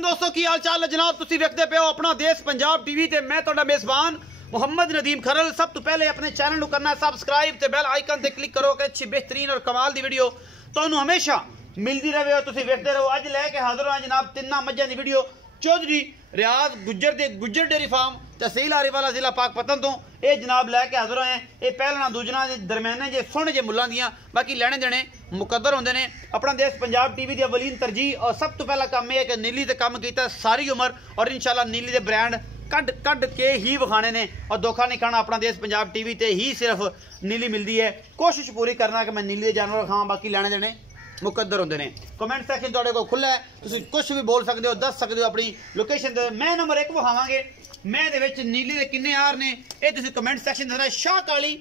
वालेकुम दोस्तों की हाल चाल है जनाब। तुसी वेखदे पे हो अपना देश पंजाब टीवी ते मैं तुहाडा मेज़बान मोहम्मद नदीम खरल। सब तो पहले अपने चैनल को करना सब्सक्राइब ते बेल आइकन ते क्लिक करो कि अच्छी बेहतरीन और कमाल दी वीडियो तुहानू हमेशा मिलती रहे और तुसी वेखदे रहो। अज लैके हाजिर हो जनाब तिन्ना मज्जां दी वीडियो चौधरी रियाज गुज्जर दे गुज्जर डेयरी फार्म तहसील आरीवाला जिला पाकपतन तो ये जनाब लैके हाजिर होए हैं। ये पहलना दूजना दे दरम्याने जे सोहने जे मुल्लां दियां बाकी लैने देने मुकद्दर होंदे ने। अपना देश पंजाब टीवी दी अवलीन तरजीह और सब तो पहला काम है कि नीली ते काम कीता सारी उम्र और इंशाल्लाह नीली दे ब्रांड कड कड के ही विखाने ने और धोखा नहीं खाना। अपना देश पंजाब टीवी ते ही सिर्फ नीली मिलती है। कोशिश पूरी करना कि मैं नीली दे जानवर खावां बाकी लैने देने मुकद्दर होंदे ने। कमेंट सैक्शन तुहाडे कोल खुला है, तुसीं कुछ भी बोल सकते हो, दस सकते हो अपनी लोकेशन ते। मैं नंबर 1 विखावांगे मैं दे विच नीली दे किन्ने यार ने ये तुसीं कमेंट सैक्शन दे शाह काली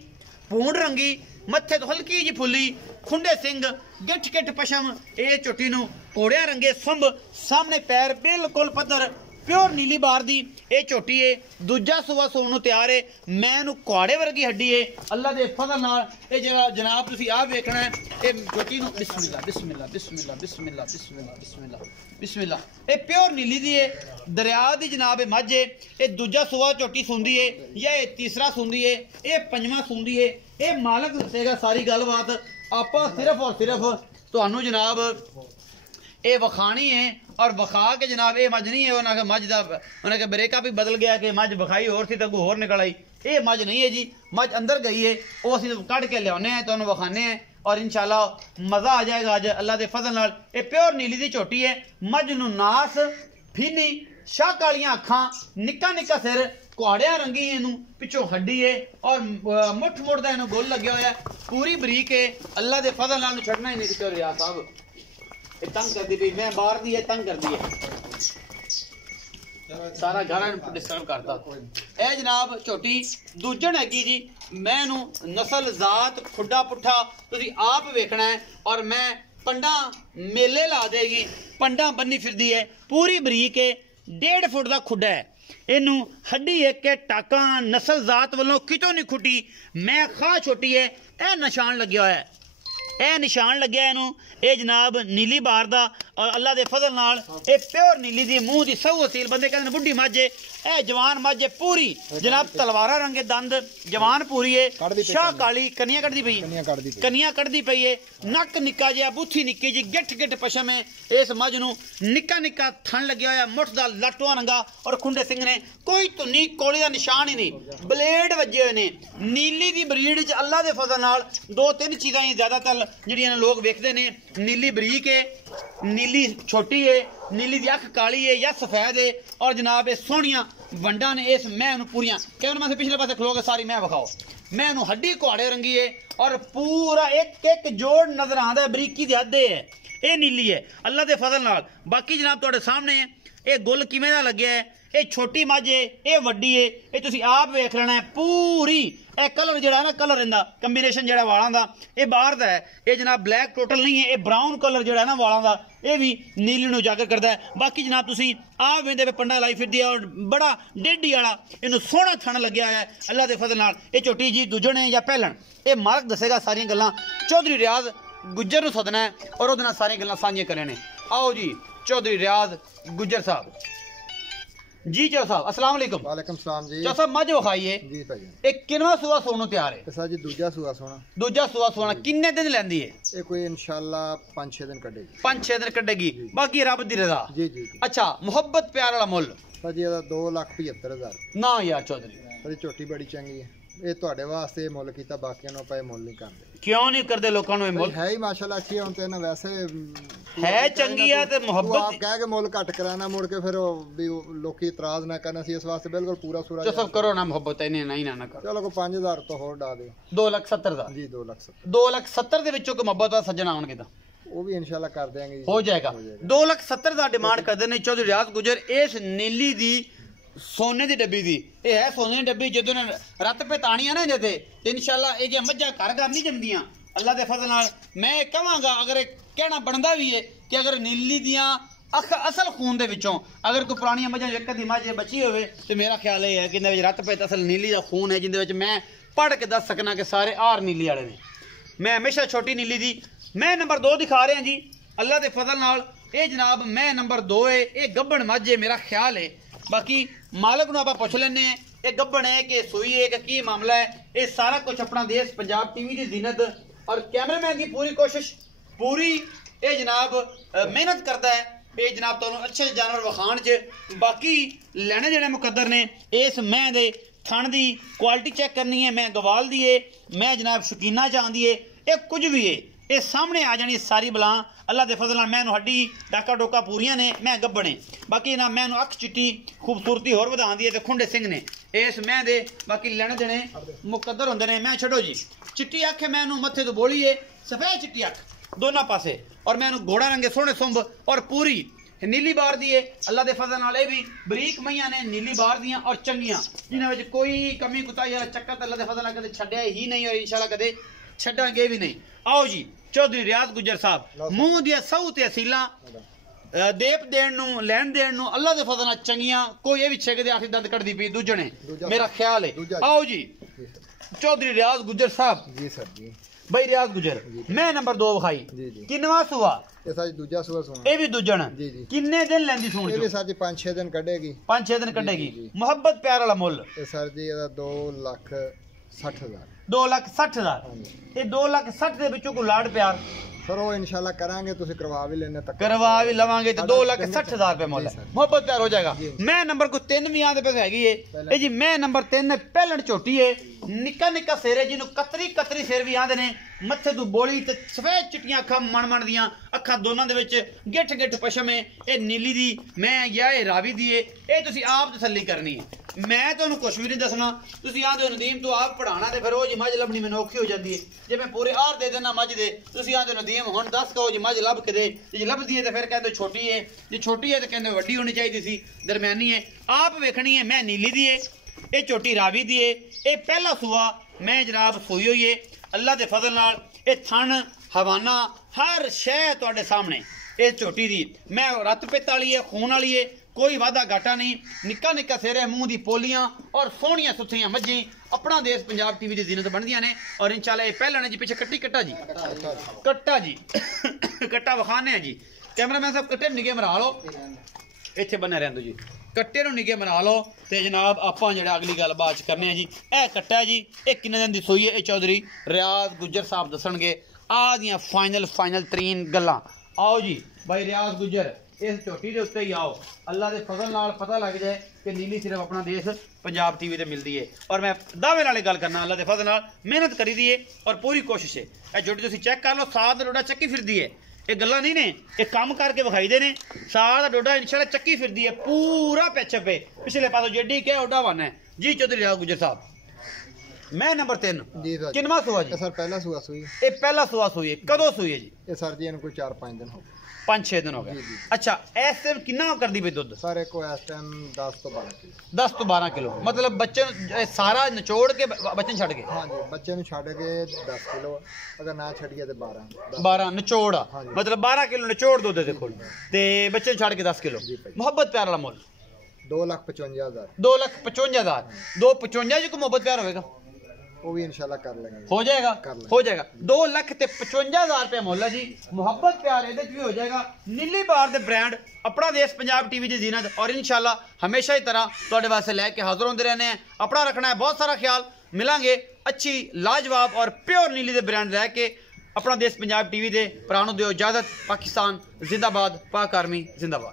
भूंड रंगी मत्थे तो हल्की जी फुल्ली खुंडे सिंह गिठ गिठ पशम ये झोटी नूं घोड़िया रंगे सुंब सामने पैर बिल्कुल पत्थर प्योर नीली बार दी ये झोटी है। दूजा सुबह सोन नूं तैयार है। मैं नूं कुआड़े वर्गी हड्डी है अल्लाह दे फजल नाल। ये जगह जनाब तुसीं आ वेखना है ये झोटी नूं बिस्मिल्लाह बिस्मिल्लाह बिस्मिल्लाह बिस्मिल्लाह बिस्मिल्लाह बिस्मिल्लाह बिस्मिल्लाह ये प्योर नीली दी है दरिया दी जनाब मझ है। ये दूजा सुबह झोटी सुंदी है या ये तीसरा सुंदी है ये पंजवां सुंदी है। ये मालक दसेगा सारी गलबात। आपां सिर्फ और सिर्फ तुहानूं जनाब ये वखानी है और वखा के जनाब ये मझ नहीं है उन्हें मझ का उन्हें ब्रेकअप भी बदल गया कि मझ विखाई होर सी तो होर निकल आई। ये मझ नहीं है जी, मझ अंदर गई है वो असीं कढ़ के लियाने हैं तो उन्हें विखाने हैं और इंशाल्लाह मज़ा आ जाएगा अज अल्लाह के फजल नाल। ये प्योर नीली दी झोटी है। मझ नूं नास फीनी शाह कालियां अखां निक्का निक्का सिर कुआड़िया रंगी इनू पिछों हड्डी है और मुठ मुठ का इनू गोल लग्या होया पूरी बरीक है। अल्लाह के फजल नाल छड्डना ही नहीं दिता रियाज साहब ये तंग कर दी पई मैं बाहर दी है तंग कर दी है सारा घर डिस्टर्ब करता। ए जनाब झोटी दूजन हैगी जी। मैं नस्ल जात खुड्डा पुट्ठा तुसीं आप वेखना है और मैं पंडा मेले ला देगी पंडा बन्नी फिरदी है पूरी बरीक है 1.5 फुट का खुड्डा है। इनू हड्डी एक के टाका नस्ल जात वालों कितों नहीं खुटी। मैं खा छोटी है ए निशान लग्या होया है ए निशान लग्या इनू ये जनाब नीली बार दा और अल्लाह के फजल नाल ये प्योर नीली दी मुंह दी सऊ असील बंदे कहते बुढ़ी मझ है ए जवान मझ है पूरी जनाब तलवारा रंगे दंद जवान पूरी है शाह काली कनिया कटदी पई कनिया कटदी पई है नक निक्का जिहा बूथी निक्की जी गिठ गिठ पशम है। इस मझ नूं निक्का निक्का थन लग्या होया मुठ दा लटवा रंगा और खुंडे सिंह ने कोई धुनी कोली दा निशान ही नहीं ब्लेड वजे हुए ने। नीली दी ब्रीड च अल्लाह के फजल नाल 2-3 चीज़ां ही ज्यादातर जिहड़ियां लोग वेखदे ने। नीली बरीक है नीली छोटी है नीली दी अख काली है या सफेद है और जनाब ये सोहनियां वंडा ने। इस मैं पूरियां कैमरे में से पिछले पासे खलो के सारी मैं विखाओ मैं हड्डी कुआड़े रंगी है और पूरा एक एक जोड़ नजर आंदा है बरीकी दी हद है। ये नीली है अल्लाह के फजल नाल। बाकी जनाब तुहाडे सामने है ये गुल किवें दा लग्या है ये छोटी मझ है ये वड्डी है ये तुसीं आप वेख लेना है पूरी ए कलर जिहड़ा ना कलर इहदा कंबीनेशन जिहड़ा वालां दा ये बाहर दा है। ये जनाब ब्लैक टोटल नहीं है ये ब्राउन कलर जिहड़ा ना वालां दा ये भी नीली नूं उजागर करदा है। बाकी जनाब तुसीं आप वेंदे पे पंडा लाई फिरदी है और बड़ा डेढ़ी वाला इनू सोहना थण लग्या है अल्लाह के फजल नाल। ये झोटी जी दूजण है या पहलण ये मालक दसेगा सारियां गल्लां। चौधरी रियाज गुज्जर नूं सदना है और उहदे नाल सारियां गल्लां सांझियां करने। आओ जी चौधरी रियाज गुज्जर साहब जी। चौ साहब अस्सलाम वालेकुम। वालेकुम सलाम जी। चौ साहब मझ विखाइए जी भाई एक किनवा सुआ सोनू तैयार है सर जी दूजा सुआ सोना दूजा सुआ सोना किन्ने दिन लैंदी है ये कोई इंशाल्लाह 5-6 दिन कटेगी 5-6 दिन कटेगी बाकी रब दी रजा। जी जी अच्छा मोहब्बत प्यार वाला मुल सर जी ਇਹਦਾ 2,75,000 ना यार चौधरी सर जी ਝੋਟੀ ਬੜੀ ਚੰਗੀ ਹੈ ਇਹ ਤੁਹਾਡੇ ਵਾਸਤੇ ਮੁੱਲ ਕੀਤਾ ਬਾਕੀਆਂ ਨੂੰ ਆਪਾਂ ਇਹ ਮੁੱਲ ਨਹੀਂ ਕਰਦੇ। क्यों नहीं करते लोगों ਨੂੰ ਇਹ ਮੁੱਲ ਹੈ ਹੀ ਮਾਸ਼ਾਅੱਲਾ ਅੱਛੀ ਹੁਣ ਤੇ ਨਾ ਵੈਸੇ है चंगी है ते ਆਪ मोहब्बत ਕਹਿ ਕੇ ਮੁੱਲ ਘੱਟ ਕਰਾਣਾ ਮੁੜ ਕੇ ਫਿਰ ਵੀ ਲੋਕੀ ਇਤਰਾਜ਼ ਨਾ ਕਰਨ ਸੀ ਇਸ ਵਾਸਤੇ ਬਿਲਕੁਲ ਪੂਰਾ ਸੂਰਾ जो सब करो ना मोहब्बत इन्हें नहीं ना कर। ਚਲੋ ਕੋ 5,000 ਤੋਂ ਹੋਰ ਡਾ ਦਿਓ 2,70,000 ਦਾ ਜੀ 2,70,000 2,70,000 ਦੇ ਵਿੱਚੋਂ ਕੋਈ ਮੁਹੱਬਤ ਦਾ ਸੱਜਣ ਆਉਣਗੇ ਤਾਂ ਉਹ ਵੀ ਇਨਸ਼ਾਅੱਲਾ ਕਰ ਦਿਆਂਗੇ ਜੀ ਹੋ ਜਾਏਗਾ। 2,70,000 ਦਾ ਡਿਮਾਂਡ ਕਰਦੇ ਨੇ ਚੌਧਰੀ ਰਿਆਜ਼ ਗੁਜਰ। ਇਸ ਨੀਲੀ ਦੀ सोने की डब्बी दी ये है सोने की डब्बी जो रत पे तानी है ना जैसे तो इंशाल्लाह ये जो मझा घर घर नहीं जमदियां अल्लाह के फजल नाल। मैं कहांगा अगर कहना बनता भी है कि अगर नीली दियां अख असल खून दे विचों अगर कोई पुरानियां मझां एक दी मझ बची होवे तो मेरा ख्याल ये है कि इहदे विच रत पे असल नीली दा खून है जिंदे विच मैं पढ़ के दस सकना कि सारे आर नीली वाले ने। मैं हमेशा छोटी नीली दी मैं नंबर 2 दिखा रहा जी अल्लाह के फजल नाल ਇਹ ਜਨਾਬ ਮੈਂ ਨੰਬਰ 2 ਹੈ। ਇਹ ਗੱਬਣ ਮੱਝ ਹੈ ਮੇਰਾ ਖਿਆਲ ਹੈ, ਬਾਕੀ ਮਾਲਕ ਨੂੰ ਆਪਾਂ ਪੁੱਛ ਲੈਨੇ ਆ ਇਹ ਗੱਬਣ ਹੈ ਕਿ ਸੂਈ ਹੈ ਕਿ ਕੀ ਮਾਮਲਾ ਹੈ। ਇਹ ਸਾਰਾ ਕੁਝ ਆਪਣਾ ਦੇਸ਼ ਪੰਜਾਬ टीवी ਦੀ ਜ਼ੀਨਤ और कैमरामैन की पूरी कोशिश पूरी ये जनाब मेहनत करता है ये जनाब तो अच्छे जानवर विखाण च। बाकी लैने जेह्ड़े मुकद्दर ने इस मैं दे थण दी क्वालिटी चेक करनी है, मैं गवाल दी है, मैं जनाब शकीना चाहती है, ये कुछ भी है ये सामने आ जानी सारी बला अल्लाह के फजल नाल। मैं हड्डी डाका डोका पूरियां ने, मैं गब्बने बाकी ना मैं अख चिट्टी खूबसूरती होर वधा दी है ते खुंडे सिंह ने इस मैं दे। बाकी लैने देने मुकद्दर होंदे ने। मैं छड्डो जी चिट्टी अख है, मैनू मत्थे तो बोली है सफेद चिट्टी अख दोनों पासे और मैनू घोड़ा रंगे सोहने सुंब और पूरी नीली बार दी है अल्लाह के फजल नाल। भी बरीक मईयां ने नीली बार दियां और चंगियां जिन्हां विच कोई कमी कुताही या चक्कर तो अल्लाह के फजल नाल कदे छड्डिया ही नहीं और इंशाल्लाह कदे छड्डांगे भी नहीं। आओ जी चौधरी रियाज गुजर साहब मूंह दियां सऊ ते असीलां देप देण नूं लैण देण नूं अल्लाह के फजल नाल चंगियां। कोई ये भी छे के आखिर दंद कड्ढदी पई दूजणे मेरा ख्याल है। आओ जी चौधरी रियाज गुजर साहब जी सर जी भाई रियाज गुजर मैं नंबर 2 विखाई किन्नवा सुआ ये सर दूजा सुआ सुना ये भी दूजण जी जी किन्ने दिन लेंदी सूण ये भी सर जी 5-6 दिन कढेगी 5-6 दिन कढेगी। मोहब्बत प्यार वाला मुੱਲ ये सर जी ਇਹਦਾ 2,60,000 2,60,000 ये 2,60,000 ਦੇ ਵਿੱਚੋਂ ਕੋਈ ਲਾੜ ਪਿਆਰ सर वो इंशाल्लाह करांगे तुसी करवा भी लेने तक करवा भी लवांगे तो 2,60,000 रुपए मुੱਲ है। मोहब्बत प्यार हो जाएगा। मैं नंबर को 3 भी आंदे पे हैगी है ये जी मैं नंबर 3 पहलण झोटी है निक्का निक्का सिर है जिन्हों कतरी कतरी सिर भी आंदे ने मत्थे तू बोली ते सफेद चिट्टियां अखां मन दियां अखां दोनों दे विच गिठ गिठ पशम है। ये नीली दी मैं या ये रावी दी है ये तुसी आप तसल्ली करनी है। मैं तुहानू कुछ भी नहीं दसना तुसी आंदे हो नदीम तो आप पढ़ाना ते फिर वो जी मझ लभनी मैनूं औखी हो जाती है। जे मैं पूरे हार दे देना मझ दे तुसी आंदे हो नदीम हुण दस कहो जी मझ लभ के दे जे लभदी है तो फिर कहते छोटी है जे छोटी है तो कहते वड्डी होनी चाहिए सी दरम्यानी है। आप वेखनी है मैं नीली दी है ये छोटी रावी दी है ये पहला सूआ मैं जनाब सोई हुई है अल्लाह के फजल नाल। ये थन हवाना हर शै तुहाडे सामने ये झोटी दी मैं रत पित्त वाली है खून वाली है कोई वादा घाटा नहीं निक्का निक्का सिर है मूँह दी पोलियां और सोहणियां सुथरियां मझी अपना देश पंजाब टीवी की जीनत बनदियां ने। और इंशाल्लाह ये पहला ने जी पीछे कट्टी कट्टा जी कट्टा जी कट्टा विखाने जी कैमरामैन साहब कट्टे निगे मरा लो इत्थे बने रहंदो जी कट्टे नूं निगे मरा लो ते जनाब आपां जेहड़ा अगली गल बात च करने जी। ए कट्टा जी ये किन्ने दिन दी सोई है ये चौधरी रियाज गुजर साहब दसणगे आ दियां फाइनल तरीन गल्लां। आओ जी भाई रियाज गुजर इस झोटी के उत्ते ही आओ अल्लाह के फजल नाल पता लग जाए कि नीली सिर्फ अपना देश पंजाब टीवी ते मिलती है। और मैं दावे नाल गल करना अल्लाह के फजल नाल मेहनत करी दी है और पूरी कोशिश है। ये झोटी तुसीं चेक कर लो साथ डोडा चक्की फिरदी है ये गल्लां नहीं ने ये काम करके विखाई दे ने साथ डोडा इंशाल्लाह चक्की फिरदी है पूरा पैचअप है पिछले पासों जेडी क्या ओडा वन है जी। चौधरी रियाज गुजर साहब मैं नंबर 3 जी सर किन्नवा सुआ जी सर पहला सुआ सुई ये पहला सुआ सुई है कदों सुई है जी ये सर जी इनको 4-5 दिन हो गए 5-6 दिन हो गए। अच्छा इस टाइम कितना कर दी पे दुध सर एक को इस टाइम 10 तो 12 किलो 10 तो 12 किलो मतलब बच्चे सारा निचोड़ के बच्चे छड़ के हाँ जी बच्चे ने छड़ के 10 किलो अगर ना छड़िए तो 12 निचोड़ मतलब 12 किलो निचोड़ दुध देखो ते बच्चे छड़ के 10 किलो। मोहब्बत प्यार वाला मुੱਲ 2,55,000 2,55,000 2,55 जी को मोहब्बत प्यार होएगा वो भी इंशाल्लाह कर लेंगे हो जाएगा हो जाएगा 2,55,000 रुपये मुੱਲ है जी। मोहब्बत प्यार ये भी हो जाएगा नीली बार दे ब्रांड अपना देश पंजाब टीवी की जीनत और इंशाल्लाह हमेशा ही तरह तुहाडे वास्ते लैके हाजिर होंदे रहने हैं। अपना रखना है बहुत सारा ख्याल मिलांगे अच्छी लाजवाब और प्योर नीली दे ब्रांड लैके अपना देश पंजाब टीवी दे भरा नूं दिओ इजाजत। पाकिस्तान जिंदाबाद पाक आर्मी जिंदाबाद।